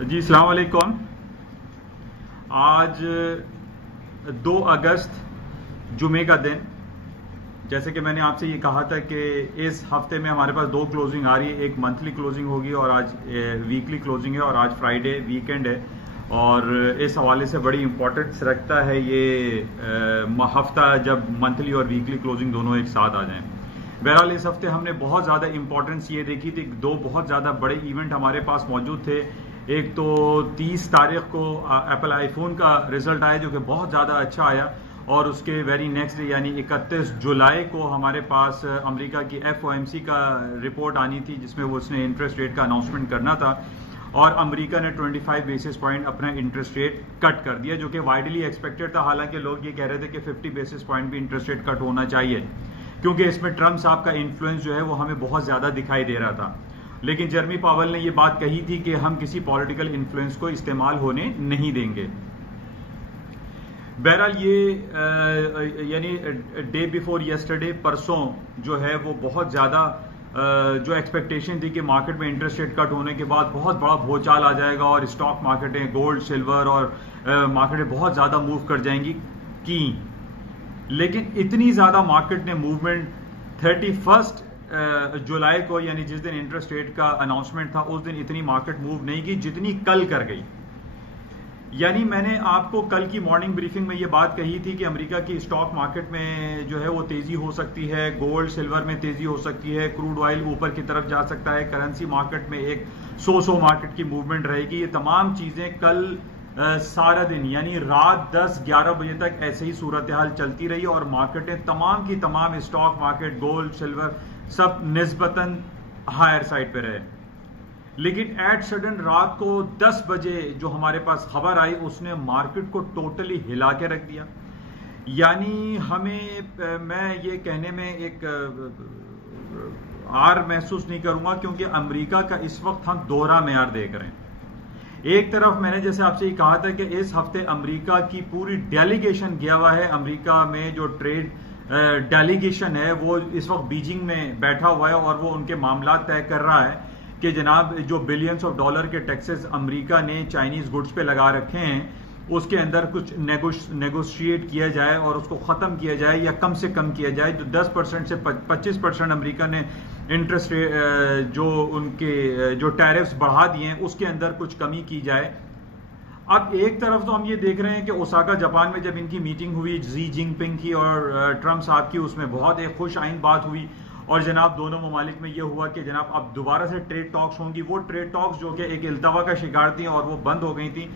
جی السلام علیکم. آج 2 اگست جمعے کا دن. جیسے کہ میں نے آپ سے یہ کہا تھا کہ اس ہفتے میں ہمارے پاس 2 کلوزنگ آ رہی ہے. ایک منتھلی کلوزنگ ہوگی اور آج ویکلی کلوزنگ ہے, اور آج فرائیڈے ویکینڈ ہے, اور اس حوالے سے بڑی امپورٹنس رکھتا ہے یہ ہفتہ جب منتھلی اور ویکلی کلوزنگ دونوں ایک ساتھ آ جائیں. بہرحال اس ہفتے ہم نے بہت زیادہ امپورٹنس یہ دیکھی تھی. 2 بہت زیادہ بڑے ایونٹ ہمارے پاس موجود تھے. ایک تو 30 تاریخ کو ایپل آئی فون کا رزلٹ آیا جو کہ بہت زیادہ اچھا آیا, اور اس کے ویری نیکسٹ ڈے یعنی 31 جولائی کو ہمارے پاس امریکہ کی FOMC کا رپورٹ آنی تھی جس میں وہ اس نے انٹرسٹ ریٹ کا اناؤنسمنٹ کرنا تھا, اور امریکہ نے 25 بیسس پوائنٹ اپنا انٹرسٹ ریٹ کٹ کر دیا جو کہ وائڈلی ایکسپیکٹڈ تھا. حالانکہ لوگ یہ کہہ رہے تھے کہ 50 بیسس پوائنٹ بھی انٹرسٹ ریٹ کٹ ہونا چاہیے کیونکہ اس میں ٹرمپ صاحب کا انفلوئنس جو ہے وہ ہمیں بہت زیادہ دکھائی دے رہا تھا. لیکن جرمی پاول نے یہ بات کہی تھی کہ ہم کسی پولیٹیکل انفلوئنس کو استعمال ہونے نہیں دیں گے. بہرحال یہ یعنی ڈے بیفور یسٹرڈے پرسوں جو ہے وہ بہت زیادہ جو ایکسپیکٹیشن تھی کہ مارکیٹ میں انٹرسٹ ریٹ کٹ ہونے کے بعد بہت بڑا بھوچال آ جائے گا اور اسٹاک مارکیٹیں گولڈ سلور اور مارکیٹیں بہت زیادہ موو کر جائیں گی کی. لیکن اتنی زیادہ مارکیٹ نے موومنٹ 31 جولائی کو یعنی جس دن انٹرسٹ ریٹ کا اناؤنسمنٹ تھا اس دن اتنی مارکیٹ موو نہیں کی جتنی کل کر گئی. یعنی میں نے آپ کو کل کی مارننگ بریفنگ میں یہ بات کہی تھی کہ امریکہ کی اسٹاک مارکیٹ میں جو ہے وہ تیزی ہو سکتی ہے, گولڈ سلور میں تیزی ہو سکتی ہے, کروڈ آئل اوپر کی طرف جا سکتا ہے, کرنسی مارکیٹ میں ایک سو مارکیٹ کی موومنٹ رہے گی. یہ تمام چیزیں کل سارا دن یعنی رات 10-11 بجے تک ایسے ہی صورتحال چلتی رہی, اور مارکیٹیں تمام کی تمام اسٹاک مارکیٹ گولڈ سلور سب نسبتاً ہائر سائڈ پہ رہے. لیکن ایٹ سڈن رات کو 10 بجے جو ہمارے پاس خبر آئی اس نے مارکیٹ کو ٹوٹلی ہلا کے رکھ دیا. یعنی ہمیں میں یہ کہنے میں ایک آر محسوس نہیں کروں گا کیونکہ امریکہ کا اس وقت ہم دوہرا معیار دیکھ رہے ہیں. ایک طرف میں نے جیسے آپ سے یہ کہا تھا کہ اس ہفتے امریکہ کی پوری ڈیلیگیشن گیا ہوا ہے. امریکہ میں جو ٹریڈ ڈیلیگیشن ہے وہ اس وقت بیجنگ میں بیٹھا ہوا ہے اور وہ ان کے معاملات طے کر رہا ہے کہ جناب جو بلینز آف ڈالر کے ٹیکسز امریکہ نے چائنیز گڈز پہ لگا رکھے ہیں اس کے اندر کچھ نیگوشیٹ کیا جائے اور اس کو ختم کیا جائے یا کم سے کم کیا جائے. جو 10% سے 25% امریکہ نے انٹرسٹ جو ان کے جو ٹیرفز بڑھا دیے ہیں اس کے اندر کچھ کمی کی جائے. اب ایک طرف تو ہم یہ دیکھ رہے ہیں کہ اوساکا جاپان میں جب ان کی میٹنگ ہوئی زی جنگ پنگ کی اور ٹرمپ صاحب کی, اس میں بہت ایک خوش آئند بات ہوئی, اور جناب دونوں ممالک میں یہ ہوا کہ جناب اب دوبارہ سے ٹریڈ ٹاکس ہوں گی. وہ ٹریڈ ٹاکس جو کہ ایک التوا کا شکار تھیں اور وہ بند ہو گئی تھیں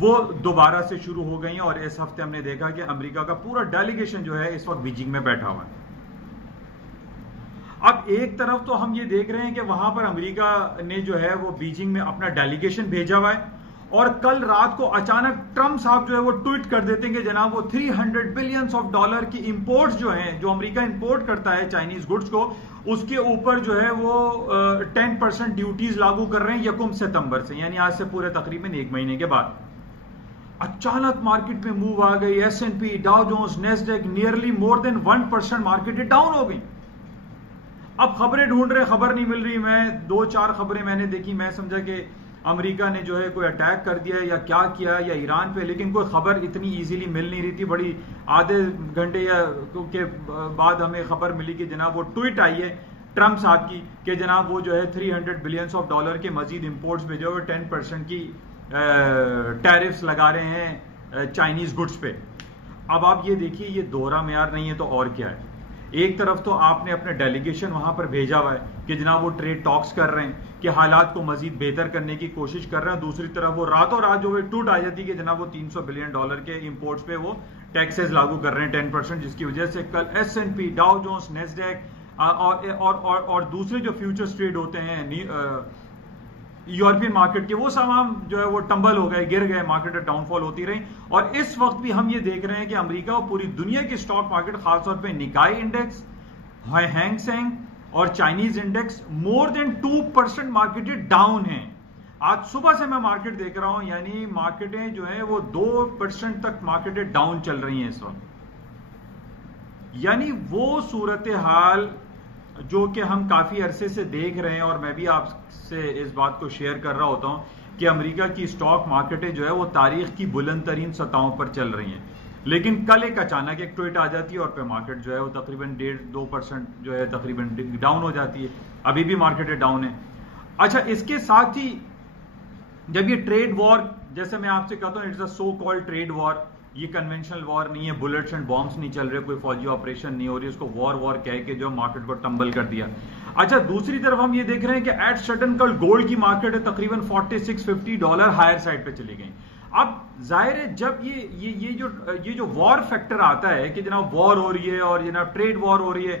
وہ دوبارہ سے شروع ہو گئی ہیں, اور اس ہفتے ہم نے دیکھا کہ امریکہ کا پورا ڈیلیگیشن جو ہے اس وقت بیجنگ میں بیٹھا ہوا ہے. اب ایک طرف تو ہم یہ دیکھ رہے ہیں کہ وہاں پر امریکہ نے جو ہے وہ بیجنگ میں اپنا ڈیلیگیشن بھیجا ہوا ہے, اور کل رات کو اچانک ٹرمپ صاحب جو ہے وہ ٹویٹ کر دیتے ہیں کہ جناب وہ 300 بلینز آف ڈالر کی امپورٹس جو ہیں جو امریکہ امپورٹ کرتا ہے چائنیز گڈز کو اس کے اوپر جو ہے وہ 10% ڈیوٹیز لاگو کر رہے ہیں 1 ستمبر سے, یعنی آج سے پورے تقریباً 1 مہینے کے بعد. اچانک مارکیٹ میں موو آ گئی. S&P, ڈاؤ جونز, نیسڈیک نیئرلی مور دین 1% مارکیٹ ڈاؤن ہو گئی. اب خبریں ڈھونڈ رہے, خبر نہیں مل رہی. میں 2-4 خبریں میں نے دیکھی, میں سمجھا کہ امریکہ نے جو ہے کوئی اٹیک کر دیا یا کیا کیا یا ایران پہ, لیکن کوئی خبر اتنی ایزیلی مل نہیں رہی تھی. بڑی آدھے گھنٹے یا کے بعد ہمیں خبر ملی کہ جناب وہ ٹویٹ آئی ہے ٹرمپ صاحب کی کہ جناب وہ جو ہے 300 بلینز آف ڈالر کے مزید امپورٹس پہ جو ہے 10% کی ٹیرفز لگا رہے ہیں چائنیز گڈز پہ. اب آپ یہ دیکھیے یہ دوہرا معیار نہیں ہے تو اور کیا ہے. ایک طرف تو آپ نے اپنے ڈیلیگیشن وہاں پر بھیجا ہوا ہے کہ جناب وہ ٹریڈ ٹاکس کر رہے ہیں کہ حالات کو مزید بہتر کرنے کی کوشش کر رہے ہیں, دوسری طرف وہ راتوں رات جو ہے ٹوٹ آ جاتی کہ جناب وہ 300 بلین ڈالر کے امپورٹس پہ وہ ٹیکسز لاگو کر رہے ہیں 10%, جس کی وجہ سے کل S&P, ڈاؤ جونز, نیسڈیک اور دوسرے جو فیوچرز ٹریڈ ہوتے ہیں یورپین مارکیٹ کے وہ تمام جو ہے وہ ٹمبل ہو گئے, گر گئے, مارکیٹ ڈاؤن فال ہوتی رہی. اور اس وقت بھی ہم یہ دیکھ رہے ہیں کہ امریکہ اور پوری دنیا کی اسٹاک مارکیٹ خاص طور پہ نکائی انڈیکس, ہینگ سینگ اور چائنیز انڈیکس مور دین 2% مارکیٹیں ڈاؤن ہیں. آج صبح سے میں مارکیٹ دیکھ رہا ہوں, یعنی مارکیٹیں جو ہیں وہ 2% تک مارکیٹیں ڈاؤن چل رہی ہیں اس وقت. یعنی وہ صورتحال جو کہ ہم کافی عرصے سے دیکھ رہے ہیں, اور میں بھی آپ سے اس بات کو شیئر کر رہا ہوتا ہوں کہ امریکہ کی اسٹاک مارکیٹیں جو ہے وہ تاریخ کی بلند ترین سطحوں پر چل رہی ہیں، لیکن کل ایک اچانک ایک ٹویٹ آ جاتی ہے اور پہ مارکیٹ جو ہے وہ تقریباً 1.5-2% جو ہے تقریباً ڈاؤن ہو جاتی ہے. ابھی بھی مارکیٹیں ڈاؤن ہیں. اچھا، اس کے ساتھ ہی جب یہ ٹریڈ وار، جیسے میں آپ سے کہتا ہوں it's a so called trade war, یہ کنونشنل وار نہیں ہے، بلٹس اینڈ بامبس نہیں چل رہے، کوئی فوجی آپریشن نہیں ہو رہی، اس کو وار کہہ کے جو مارکیٹ کو ٹمبل کر دیا. اچھا، دوسری طرف ہم یہ دیکھ رہے ہیں کہ ایٹ سڈن کل گولڈ کی مارکیٹ ہے تقریباً $46-50 ہائر سائڈ پہ چلی گئی. اب ظاہر ہے جب یہ جو وار فیکٹر آتا ہے کہ جناب وار ہو رہی ہے اور جناب ٹریڈ وار ہو رہی ہے،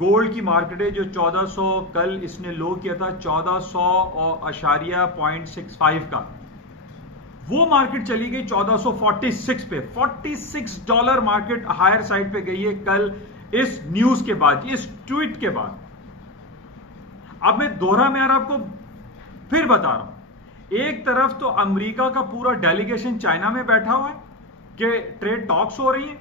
گولڈ کی مارکیٹ ہے جو 1400 کل اس نے لو کیا تھا 1400.65 کا، وہ مارکیٹ چلی گئی 1446 پہ. $46 مارکیٹ ہائر سائڈ پہ گئی ہے کل اس نیوز کے بعد، اس ٹویٹ کے بعد. اب میں دوہرا معیار آپ کو پھر بتا رہا ہوں. ایک طرف تو امریکہ کا پورا ڈیلیگیشن چائنا میں بیٹھا ہوا ہے کہ ٹریڈ ٹاکس ہو رہی ہیں،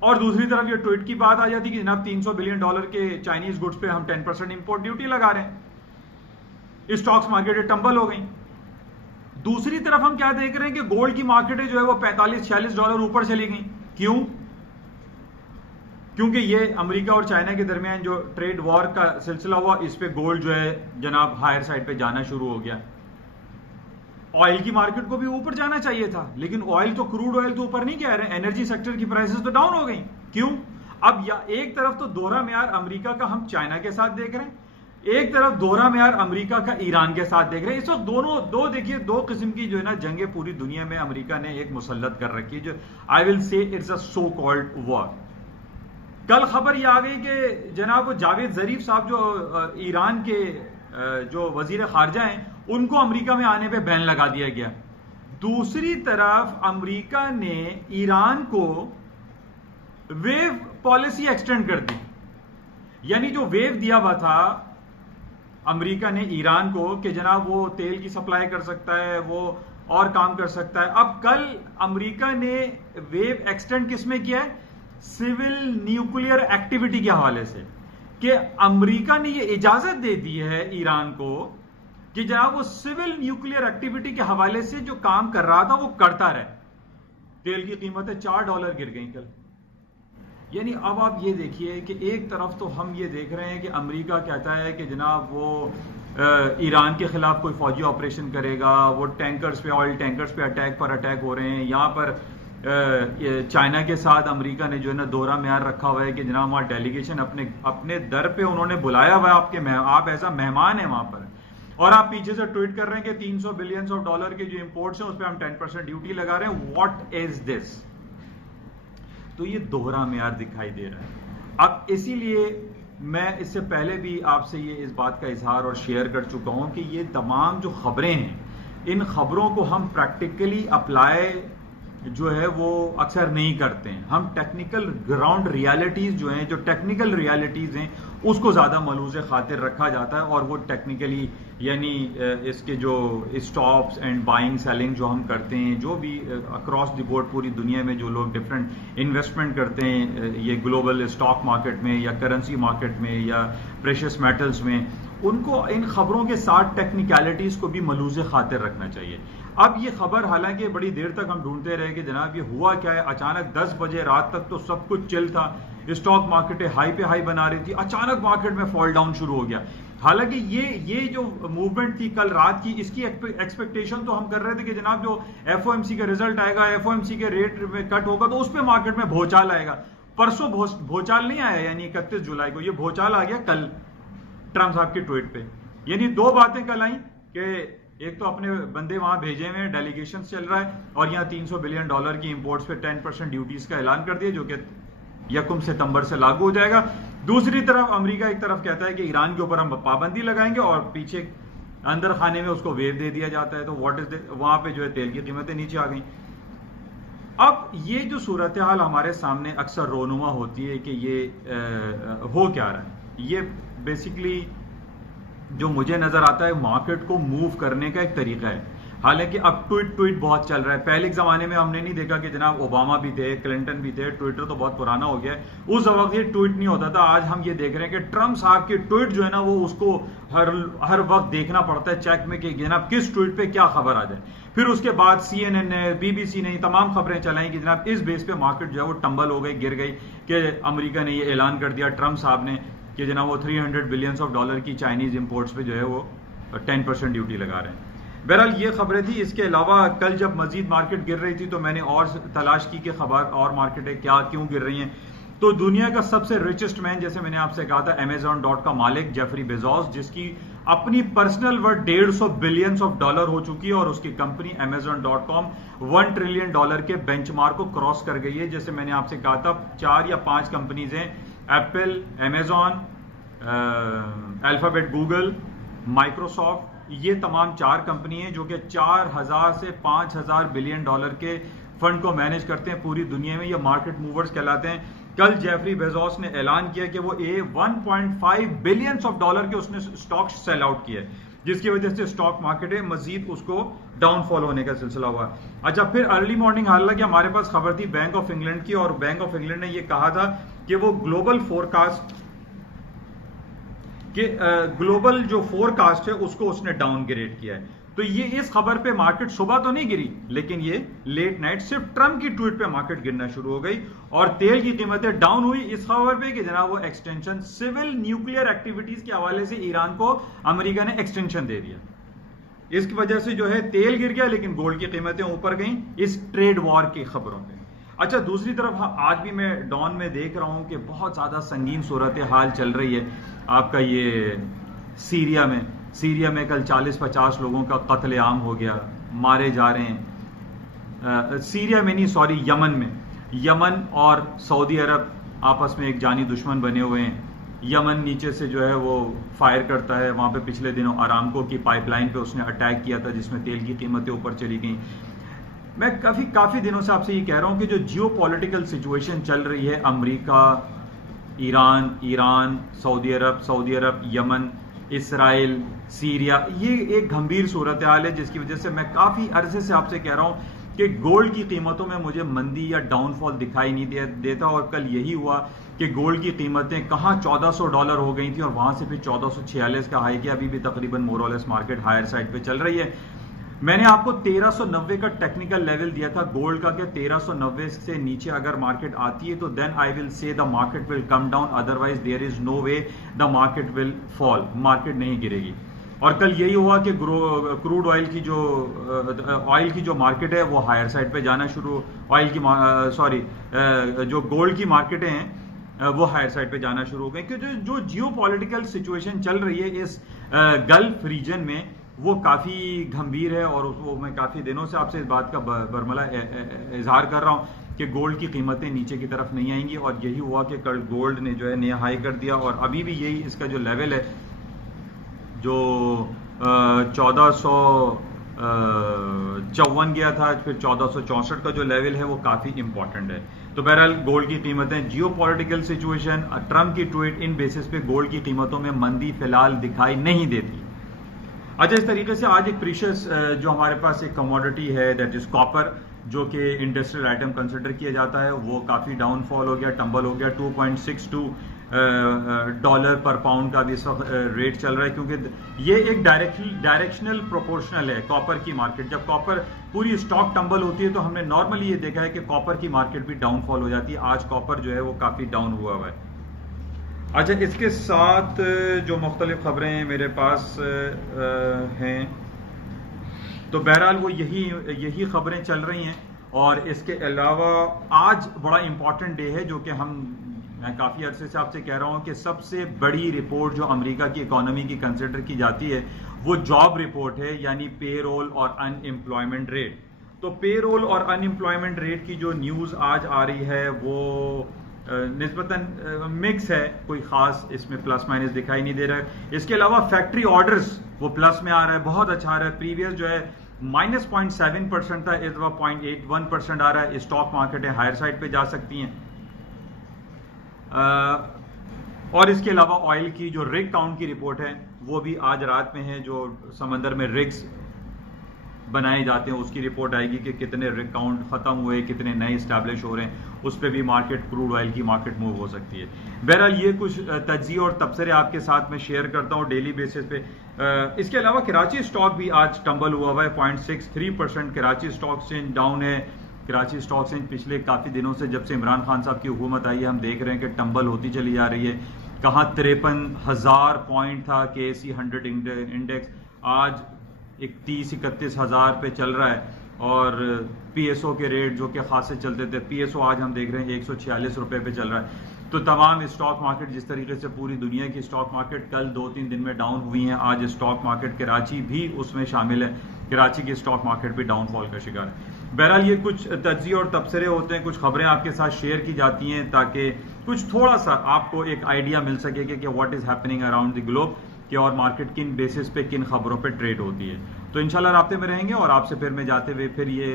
اور دوسری طرف یہ ٹویٹ کی بات آ جاتی کہ جناب $300 بلین کے چائنیز گڈز پہ ہم 10% امپورٹ ڈیوٹی لگا رہے ہیں. اسٹاکس مارکیٹیں ٹمبل ہو گئیں. دوسری طرف ہم کیا دیکھ رہے ہیں کہ گولڈ کی مارکیٹیں جو ہے وہ $45-46 اوپر چلی گئیں. کیوں؟ کیونکہ یہ امریکہ اور چائنا کے درمیان جو ٹریڈ وار کا سلسلہ ہوا، اس پہ گولڈ جو ہے جناب ہائر سائڈ پہ جانا شروع ہو گیا. آئل کی مارکیٹ کو بھی اوپر جانا چاہیے تھا، لیکن آئل تو کروڈ آئل تو اوپر نہیں کہہ رہے ہیں، انرجی سیکٹر کی پرائسز تو ڈاؤن ہو گئیں. کیوں؟ اب ایک طرف تو دوہرا معیار امریکہ کا ہم چائنا کے ساتھ دیکھ رہے ہیں، ایک طرف دوہرا معیار امریکہ کا ایران کے ساتھ دیکھ رہے ہیں. اس وقت دیکھیے دو قسم کی جو ہے نا جنگیں پوری دنیا میں امریکہ نے ایک مسلط کر رکھی ہے، جو آئی ول سے اٹس اے سو کالڈ وار. کل خبر یہ آ گئی کہ جناب وہ جاوید ظریف صاحب جو ایران کے جو وزیر خارجہ ہیں، ان کو امریکہ میں آنے پہ بین لگا دیا گیا. دوسری طرف امریکہ نے ایران کو ویو پالیسی ایکسٹینڈ کر دی، یعنی جو ویو دیا ہوا تھا امریکہ نے ایران کو کہ جناب وہ تیل کی سپلائی کر سکتا ہے، وہ اور کام کر سکتا ہے. اب کل امریکہ نے ویو ایکسٹینڈ کس میں کیا ہے؟ سول نیوکلیئر ایکٹیویٹی کے حوالے سے، کہ امریکہ نے یہ اجازت دے دی ہے ایران کو کہ جناب وہ سول نیوکلیئر ایکٹیویٹی کے حوالے سے جو کام کر رہا تھا وہ کرتا رہے. تیل کی قیمتیں $4 گر گئیں کل. یعنی اب آپ یہ دیکھیے کہ ایک طرف تو ہم یہ دیکھ رہے ہیں کہ امریکہ کہتا ہے کہ جناب وہ ایران کے خلاف کوئی فوجی آپریشن کرے گا، وہ ٹینکرز پہ، آئل ٹینکرز پہ اٹیک ہو رہے ہیں. یہاں پر چائنا کے ساتھ امریکہ نے جو ہے نا دوہرا معیار رکھا ہوا ہے کہ جناب وہاں ڈیلیگیشن اپنے در پہ انہوں نے بلایا ہوا ہے، آپ ایسا مہمان ہیں وہاں پر، اور آپ پیچھے سے ٹویٹ کر رہے ہیں کہ $300 بلین کے جو امپورٹس ہیں اس پہ ہم 10% ڈیوٹی لگا رہے ہیں. واٹ از دس؟ تو یہ دوہرا معیار دکھائی دے رہا ہے. اب اسی لیے میں اس سے پہلے بھی آپ سے یہ اس بات کا اظہار اور شیئر کر چکا ہوں کہ یہ تمام جو خبریں ہیں، ان خبروں کو ہم پریکٹیکلی اپلائی جو ہے وہ اکثر نہیں کرتے ہیں. ہم ٹیکنیکل گراؤنڈ ریالٹیز جو ہیں، جو ٹیکنیکل ریالٹیز ہیں، اس کو زیادہ ملحوظ خاطر رکھا جاتا ہے، اور وہ ٹیکنیکلی یعنی اس کے جو اسٹاپس اینڈ بائنگ سیلنگ جو ہم کرتے ہیں، جو بھی اکراس دی بورڈ پوری دنیا میں جو لوگ ڈفرینٹ انویسٹمنٹ کرتے ہیں یہ گلوبل اسٹاک مارکیٹ میں یا کرنسی مارکیٹ میں یا پریشس میٹلز میں، ان کو ان خبروں کے ساتھ ٹیکنیکلٹیز کو بھی ملحوظ خاطر رکھنا چاہیے. اب یہ خبر حالانکہ بڑی دیر تک ہم ڈھونڈتے رہے کہ جناب یہ ہوا کیا ہے، اچانک 10 بجے رات تک تو سب کچھ چل تھا، اسٹاک مارکیٹیں ہائی پہ ہائی بنا رہی تھی، اچانک مارکیٹ میں فال ڈاؤن شروع ہو گیا. حالانکہ یہ جو موومنٹ تھی کل رات کی، اس کی ایکسپیکٹیشن تو ہم کر رہے تھے کہ جناب جو ایف او ایم سی کا رزلٹ آئے گا، ایف او ایم سی کے ریٹ میں کٹ ہوگا تو اس پہ مارکیٹ میں بھوچال آئے گا. پرسوں بھوچال نہیں آیا، یعنی 31 جولائی کو یہ بھوچال آ گیا کل ٹرمپ صاحب کے ٹویٹ پہ. یعنی دو باتیں کل آئیں کہ ایک تو اپنے بندے وہاں بھیجے ہوئے ڈیلیگیشن چل رہا ہے، اور یہاں $300 بلین کی امپورٹس پہ 10% ڈیوٹیز کا اعلان کر دیا جو کہ 1 ستمبر سے لاگو ہو جائے گا. دوسری طرف امریکہ ایک طرف کہتا ہے کہ ایران کے اوپر ہم پابندی لگائیں گے، اور پیچھے اندر خانے میں اس کو ویو دے دیا جاتا ہے. تو واٹ از وہاں پہ جو ہے تیل کی قیمتیں نیچے آ گئیں. اب یہ جو صورتحال ہمارے سامنے اکثر رونما ہوتی ہے کہ یہ ہو کیا رہا ہے، یہ بیسیکلی جو مجھے نظر آتا ہے مارکیٹ کو موو کرنے کا ایک طریقہ ہے. حالانکہ اب ٹویٹ بہت چل رہا ہے. پہلے کے زمانے میں ہم نے نہیں دیکھا کہ جناب اوباما بھی تھے, کلنٹن بھی تھے, ٹویٹر تو بہت پرانا ہو گیا ہے, اس وقت یہ ٹویٹ نہیں ہوتا تھا. آج ہم یہ دیکھ رہے ہیں کہ ٹرمپ صاحب کے ٹویٹ جو ہے نا وہ اس کو ہر وقت دیکھنا پڑتا ہے چیک میں کہ جناب کس ٹویٹ پہ کیا خبر آ جائے. پھر اس کے بعد CNN نے, BBC نے تمام خبریں چلائیں کہ جناب اس بیس پہ مارکیٹ جو ہے وہ ٹمبل ہو گئی, گر گئی کہ امریکہ نے یہ اعلان کر دیا ٹرمپ صاحب نے کہ جناب وہ $300 بلین کی چائنیز امپورٹس پہ جو ہے وہ 10% ڈیوٹی لگا رہے ہیں. بہرحال یہ خبریں تھی. اس کے علاوہ کل جب مزید مارکیٹ گر رہی تھی تو میں نے اور تلاش کی کہ خبر اور مارکیٹیں کیوں گر رہی ہیں. تو دنیا کا سب سے ریچسٹ مین, جیسے میں نے آپ سے کہا تھا, Amazon کا مالک جیفری بیزوس, جس کی اپنی پرسنل ورتھ $150 بلین ہو چکی ہے, اور اس کی کمپنی Amazon.com $1 ٹریلین کے بینچ مارک کو کراس کر گئی ہے. جیسے میں نے آپ سے کہا تھا 4 یا 5 کمپنیز ہیں, apple, Amazon, alphabet, Google, Microsoft, یہ تمام 4 کمپنی ہیں جو کہ $4000 سے $5000 بلین کے فنڈ کو مینج کرتے ہیں پوری دنیا میں. یہ مارکیٹ موورز کہلاتے ہیں. کل جیفری بیزوس نے اعلان کیا کہ وہ $1.5 بلین کے اس نے سٹاک سیل آؤٹ کیا ہے, جس کی وجہ سے سٹاک مارکیٹ مزید اس کو ڈاؤن فال ہونے کا سلسلہ ہوا. اچھا, پھر ارلی مارننگ حالانکہ ہمارے پاس خبر تھی بینک آف انگلینڈ کی, اور بینک آف انگلینڈ نے یہ کہا تھا کہ وہ گلوبل جو فورکاسٹ ہے اس کو اس نے ڈاؤن گریڈ کیا ہے. تو یہ اس خبر پہ مارکیٹ صبح تو نہیں گری, لیکن یہ لیٹ نائٹ صرف ٹرمپ کی ٹویٹ پہ مارکیٹ گرنا شروع ہو گئی, اور تیل کی قیمتیں ڈاؤن ہوئی اس خبر پہ کہ جناب وہ ایکسٹینشن سول نیوکلیئر ایکٹیویٹیز کے حوالے سے ایران کو امریکہ نے ایکسٹینشن دے دیا. اس کی وجہ سے جو ہے تیل گر گیا, لیکن گولڈ کی قیمتیں اوپر گئیں اس ٹریڈ وار کی خبروں پہ. اچھا, دوسری طرف آج بھی میں ڈان میں دیکھ رہا ہوں کہ بہت زیادہ سنگین صورتحال چل رہی ہے آپ کا یہ سیریا میں کل 40-50 لوگوں کا قتل عام ہو گیا, مارے جا رہے ہیں. سیریا میں نہیں, سوری, یمن میں. یمن اور سعودی عرب آپس میں ایک جانی دشمن بنے ہوئے ہیں. یمن نیچے سے جو ہے وہ فائر کرتا ہے, وہاں پہ پچھلے دنوں آرامکو کی پائپ لائن پہ اس نے اٹیک کیا تھا جس میں تیل کی قیمتیں اوپر چلی گئیں. میں کافی دنوں سے آپ سے یہ کہہ رہا ہوں کہ جو جیو پولیٹیکل سچویشن چل رہی ہے, امریکہ, ایران, سعودی عرب, یمن, اسرائیل, سیریا, یہ ایک گھمبیر صورتحال ہے جس کی وجہ سے میں کافی عرصے سے آپ سے کہہ رہا ہوں کہ گولڈ کی قیمتوں میں مجھے مندی یا ڈاؤن فال دکھائی نہیں دیتا. اور کل یہی ہوا کہ گولڈ کی قیمتیں کہاں $1400 ہو گئی تھیں اور وہاں سے پھر 1446 کا ہائی کیا. ابھی بھی تقریباً مورولس مارکیٹ ہائر سائڈ پہ چل رہی ہے. میں نے آپ کو 1390 کا ٹیکنیکل لیول دیا تھا گولڈ کا کہ 1390 سے نیچے اگر مارکیٹ آتی ہے تو دین I will say the market will come down, otherwise there is no way the market will fall, market نہیں گرے گی. اور کل یہی ہوا کہ کروڈ آئل کی جو مارکیٹ ہے وہ ہائر سائڈ پہ جانا شروع, جو گولڈ کی مارکیٹیں ہیں وہ ہائر سائڈ پہ جانا شروع ہو گئی. کیونکہ جو جیو پولیٹیکل سچویشن چل رہی ہے اس گلف ریجن میں وہ کافی گھمبیر ہے, اور وہ میں کافی دنوں سے آپ سے اس بات کا برملا اظہار کر رہا ہوں کہ گولڈ کی قیمتیں نیچے کی طرف نہیں آئیں گی. اور یہی ہوا کہ کل گولڈ نے جو ہے نیا ہائی کر دیا, اور ابھی بھی یہی اس کا جو لیول ہے جو 1454 گیا تھا, پھر 1464 کا جو لیول ہے وہ کافی امپورٹنٹ ہے. تو بہرحال گولڈ کی قیمتیں, جیو پولیٹیکل سچویشن, ٹرمپ کی ٹویٹ, ان بیسس پہ گولڈ کی قیمتوں میں مندی فی الحال دکھائی نہیں دیتی. اچھا, اس طریقے سے آج ایک پریشس جو ہمارے پاس ایک کموڈٹی ہے دیٹ از کاپر, جو کہ انڈسٹریل آئٹم کنسیڈر کیا جاتا ہے, وہ کافی ڈاؤن فال ہو گیا, ٹمبل ہو گیا. $2.62 پر پاؤنڈ کا بھی اس وقت ریٹ چل رہا ہے, کیونکہ یہ ایک ڈائریکشنل پروپورشنل ہے کاپر کی مارکیٹ. جب کاپر پوری اسٹاک ٹمبل ہوتی ہے تو ہم نے نارملی یہ دیکھا ہے کہ کاپر کی مارکیٹ بھی ڈاؤن فال ہو جاتی ہے. آج کاپر جو ہے وہ کافی ڈاؤن ہوا ہے. اچھا, اس کے ساتھ جو مختلف خبریں میرے پاس ہیں تو بہرحال وہ یہی خبریں چل رہی ہیں. اور اس کے علاوہ آج بڑا امپورٹنٹ ڈے ہے جو کہ میں کافی عرصے سے آپ سے کہہ رہا ہوں کہ سب سے بڑی رپورٹ جو امریکہ کی اکانومی کی کنسیڈر کی جاتی ہے وہ جاب رپورٹ ہے, یعنی پے رول اور ان امپلائمنٹ ریٹ. تو پے رول اور ان امپلائمنٹ ریٹ کی جو نیوز آج آ رہی ہے وہ نسبتاً مکس ہے, کوئی خاص اس میں پلس مائنس دکھائی نہیں دے رہا ہے. اس کے علاوہ فیکٹری آرڈرز وہ پلس میں آ رہا ہے, بہت اچھا آ رہا ہے. پریویس جو ہے -0.7% تھا, اس دفعہ 0.81% آ رہا ہے. اسٹاک مارکیٹیں ہائر سائڈ پہ جا سکتی ہیں. اور اس کے علاوہ آئل کی جو رگ کاؤنٹ کی رپورٹ ہے وہ بھی آج رات میں ہے, جو سمندر میں رگز بنائے جاتے ہیں اس کی رپورٹ آئے گی کہ کتنے ریکاؤنٹ ختم ہوئے, کتنے نئے اسٹیبلش ہو رہے ہیں, اس پہ بھی مارکیٹ کروڈ آئل کی مارکیٹ موو ہو سکتی ہے. بہرحال یہ کچھ تجزیے اور تبصرے آپ کے ساتھ میں شیئر کرتا ہوں ڈیلی بیسس پہ. اس کے علاوہ کراچی اسٹاک بھی آج ٹمبل ہوا ہے 0.63%. کراچی اسٹاک ایکسچینج ڈاؤن ہے. کراچی اسٹاک ایکسچینج پچھلے کافی دنوں سے جب سے عمران خان صاحب کی حکومت آئی ہے ہم دیکھ رہے ہیں کہ ٹمبل ہوتی چلی جا رہی ہے. کہاں 53,000 پوائنٹ تھا KSE 100 انڈیکس, آج 31-31 ہزار پہ چل رہا ہے. اور PSO کے ریٹ جو کہ خاصے چلتے تھے, PSO آج ہم دیکھ رہے ہیں 146 روپے پہ چل رہا ہے. تو تمام اسٹاک مارکیٹ جس طریقے سے پوری دنیا کی اسٹاک مارکیٹ کل 2-3 دن میں ڈاؤن ہوئی ہیں, آج اسٹاک مارکیٹ کراچی بھی اس میں شامل ہے. کراچی کی اسٹاک مارکیٹ بھی ڈاؤن فال کا شکار ہے. بہرحال یہ کچھ تجزیے اور تبصرے ہوتے ہیں, کچھ خبریں آپ کے ساتھ شیئر کی جاتی ہیں تاکہ کچھ تھوڑا سا آپ کو ایک آئیڈیا مل سکے کہ what is happening around the globe, کہ اور مارکیٹ کن بیسس پہ کن خبروں پہ ٹریڈ ہوتی ہے. تو انشاءاللہ رابطے میں رہیں گے اور آپ سے پھر میں جاتے ہوئے پھر یہ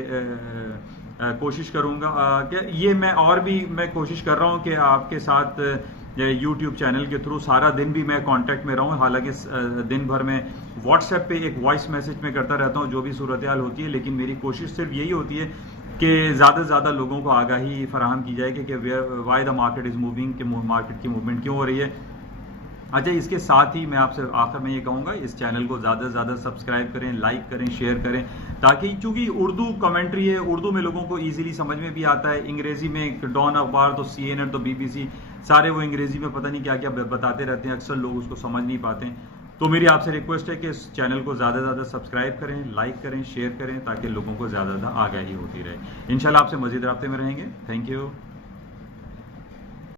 کوشش کروں گا کہ یہ میں کوشش کر رہا ہوں کہ آپ کے ساتھ یوٹیوب چینل کے تھرو سارا دن بھی میں کانٹیکٹ میں رہوں. حالانکہ دن بھر میں واٹس ایپ پہ ایک وائس میسج میں کرتا رہتا ہوں جو بھی صورتحال ہوتی ہے, لیکن میری کوشش صرف یہی ہوتی ہے کہ زیادہ سے زیادہ لوگوں کو آگاہی فراہم کی جائے کہ why the market is moving, کہ مارکیٹ کی موومنٹ کیوں ہو رہی ہے. اچھا, اس کے ساتھ ہی میں آپ سے آخر میں یہ کہوں گا اس چینل کو زیادہ سے زیادہ سبسکرائب کریں, لائک کریں, شیئر کریں, تاکہ چونکہ اردو کمنٹری ہے, اردو میں لوگوں کو ایزیلی سمجھ میں بھی آتا ہے. انگریزی میں ڈان اخبار تو CNN تو BBC سارے وہ انگریزی میں پتہ نہیں کیا کیا بتاتے رہتے ہیں, اکثر لوگ اس کو سمجھ نہیں پاتے ہیں. تو میری آپ سے ریکویسٹ ہے کہ اس چینل کو زیادہ سے زیادہ سبسکرائب کریں, لائک کریں, شیئر کریں, تاکہ لوگوں کو زیادہ زیادہ آگاہی ہوتی رہے. انشاءاللہ آپ سے مزید رابطے میں رہیں گے. Thank you.